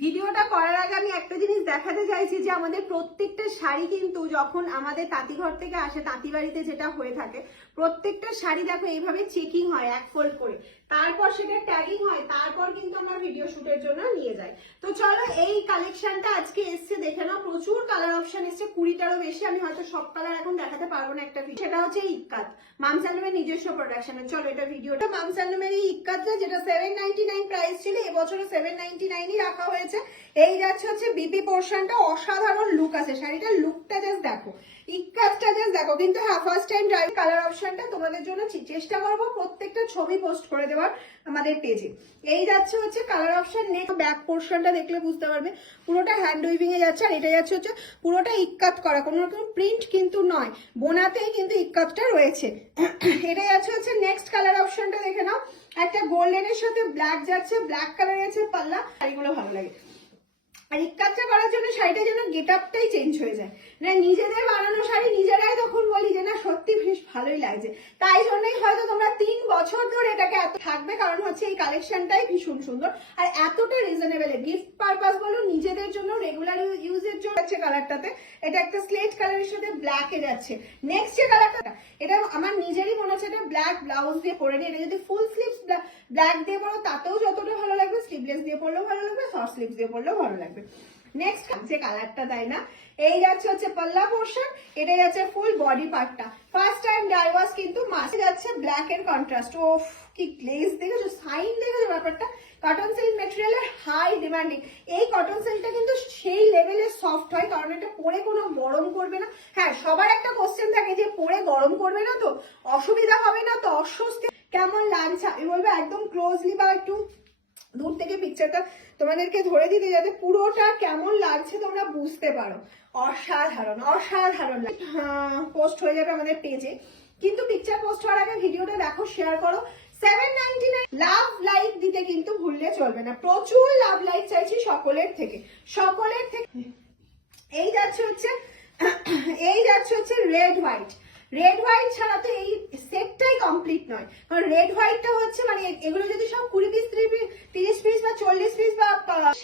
ভিডিওটা করার আগে আমি একটা জিনিস দেখাতে চাইছি যে আমাদের প্রত্যেকটা শাড়ি কিন্তু যখন আমাদের তাঁতিঘর থেকে আসে, তাঁতি বাড়িতে যেটা হয়ে থাকে, প্রত্যেকটা শাড়ি দেখো এইভাবে চেকিং হয় এক ফোল্ড করে, তারপর সেটা ট্যাগিং হয়, তারপর কিন্তু আমরা ভিডিও শুটের জন্য নিয়ে যাই। তো চলো এই কালেকশনটা আজকে এসছে, দেখে নাও। প্রচুর কালার অপশন এসছে, 20টারও বেশি। আমি হয়তো সব কালার এখন দেখাতে পারবো না একটা ভিডিও। সেটা হচ্ছে ইক্কাত, মামসানুমের নিজস্ব প্রোডাকশনের। চলো এটা ভিডিওটা মামসানুমের এই ইক্কাতটা, যেটা 799 প্রাইস ছিল, এবছরে 799ই রাখা হয়েছে। এই যাচ্ছে হচ্ছে বিপি পোর্শনটা, অসাধারণ লুক আছে শাড়িটার। লুকটা জাস্ট দেখো, ইক্কাতটা জাস্ট দেখো। কিন্তু হ্যাঁ, ফার্স্ট টাইম ড্রাইভ কালার অপশনটা তোমাদের জন্য চেষ্টা করবো প্রত্যেকটা ছবি পোস্ট করে দেওয়ার আমাদের পেজে। এই যাচ্ছে হচ্ছে কালার অপশন। নেক্সট ব্যাক পোর্শনটা দেখলে বুঝতে পারবে, পুরোটা হ্যান্ড উইভিং এ যাচ্ছে। আর এটা যাচ্ছে হচ্ছে পুরোটা ইক্কাত করা, কোনো রকম প্রিন্ট কিন্তু নয়, বোনাতেই কিন্তু ইক্কাতটা রয়েছে। এটা যাচ্ছে হচ্ছে নেক্সট কালার অপশনটা, দেখে নাও। একটা গোল্ডেনের সাথে ব্ল্যাক যাচ্ছে, ব্ল্যাক কালার আছে পাল্লা। শাড়িগুলো ভালো লাগে। আর ইক্কাতটা করার জন্য শাড়িটা যেন গেট আপটাই চেঞ্জ হয়ে যায়, না নিজেদের বানানো শাড়ি নিজেরাই তখন বলি যে না সত্যি বেশ ভালোই লাগছে। তাই জন্যই হয়তো তোমরা 3 বছর ধরে এটাকে এত থাকবে, কারণ হচ্ছে এই কালেকশনটাই ভীষণ সুন্দর আর এতটা রিজনেবল। গিফট পারপাস বলো, নিজেদের জন্য, রেগুলার ইউজের জন্য। হচ্ছে কালারটাতে এটা একটা স্লেট কালারের সাথে ব্ল্যাক এ যাচ্ছে। নেক্সট যে কালারটা, এটা আমার নিজেরই মনে হচ্ছে এটা ব্ল্যাক ব্লাউজ দিয়ে পরে নিই। এটা যদি ফুল স্লিভস ব্ল্যাক দিয়ে পরো তাতেও যতটা ভালো লাগবে, স্লিভলেস দিয়ে পরলেও ভালো লাগবে, শর্ট স্লিভস দিয়ে পরলেও ভালো লাগবে। নেক্সট যে কালারটা, তাই না? এই যাচ্ছে হচ্ছে পাল্লা পোর্শন, এটা যাচ্ছে ফুল বডি পার্টটা। ফার্স্ট টাইম ডাইভার্স কিন্তু মাসে যাচ্ছে ব্ল্যাক এর কন্ট্রাস্ট। ও কি গ্লেজ দেখেছো, সাইন দেখেছো ব্যাপারটা। কটন সিল্ক মেটেরিয়ালের হাই ডিমান্ডিং। এই কটন সিল্কটা কিন্তু সেই লেভেলের সফট হয়, কারণ এটা পরে কোনো গরম করবে না। হ্যাঁ, সবার একটা কোশ্চেন থাকে যে পরে গরম করবে না তো, অসুবিধা হবে না তো, অস্বস্তি কেমন লাগছে। আমি বলবো একদম ক্লোজলি বা একটু দূর থেকে পিকচারটা তোমাদেরকে ধরে দিতে, যাতে পুরোটা কেমন লাগছে তোমরা বুঝতে পারো। অসাধারণ অসাধারণ পোস্ট হয়ে যাবে আমাদের পেজে, কিন্তু পিকচার পোস্ট হওয়ার আগে ভিডিওটা দেখো, শেয়ার করো। 799 লাভ লাইক দিতে কিন্তু ভুললে চলবে না। প্রচুর লাভ লাইক চাইছি সকলের থেকে, সকলের থেকে। এই যাচ্ছে হচ্ছে রেড হোয়াইট। রেড হোয়াইট ছাড়া তো এই সেটটাই কমপ্লিট নয়, কারণ রেড হোয়াইটটা হচ্ছে মানে এগুলো যদি সব 20 পিস 30 পিস বা 40 পিস বা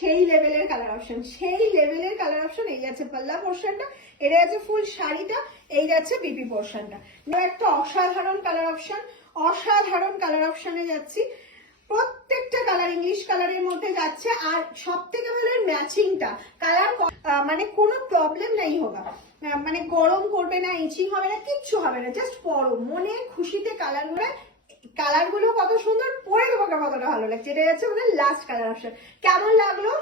সেই লেভেলের কালার অপশন, সেই লেভেলের কালার অপশন। এই যাচ্ছে পাল্লা পোর্শনটা, এটা যাচ্ছে ফুল শাড়িটা, এই যাচ্ছে বিপি পোর্শনটা। একটা অসাধারণ কালার অপশন, অসাধারণ কালার অপশনে যাচ্ছি। প্রত্যেকটা কালার ইংলিশ কালারের মধ্যে যাচ্ছে। আর সব থেকে ভালো ম্যাচিংটা, কালার মানে কোনো প্রবলেম নেই হোগা, মানে গরম করবে না, ইচিং হবে না, কিচ্ছু হবে না। জাস্ট পরো মনে খুশিতে। কালারগুলো কত সুন্দর, পরে তোমাকে কতটা ভালো লাগছে। এটা যাচ্ছে আমাদের লাস্ট কালার অপশন। কেমন লাগলো?